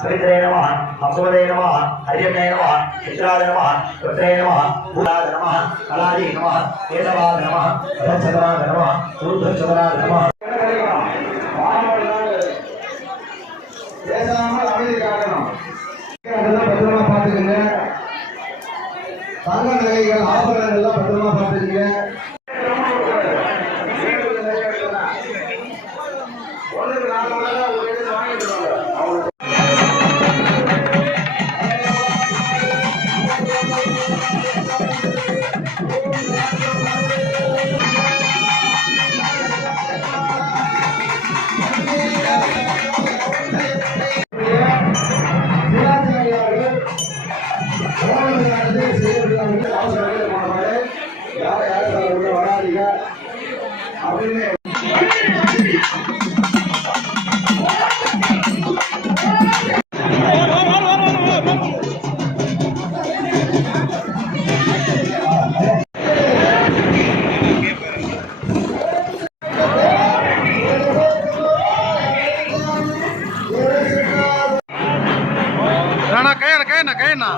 சுமித்ரே நம மசோதே நம ஹரியமே நம சித்ராத நம ருத்ரே நம பூராத நம கலாதி நம கேதவாத நம சதராத நம ஊர்த சதராத நம யாரும் யாரும் வராதிங்க. அப்படின்னு ना कहना कहना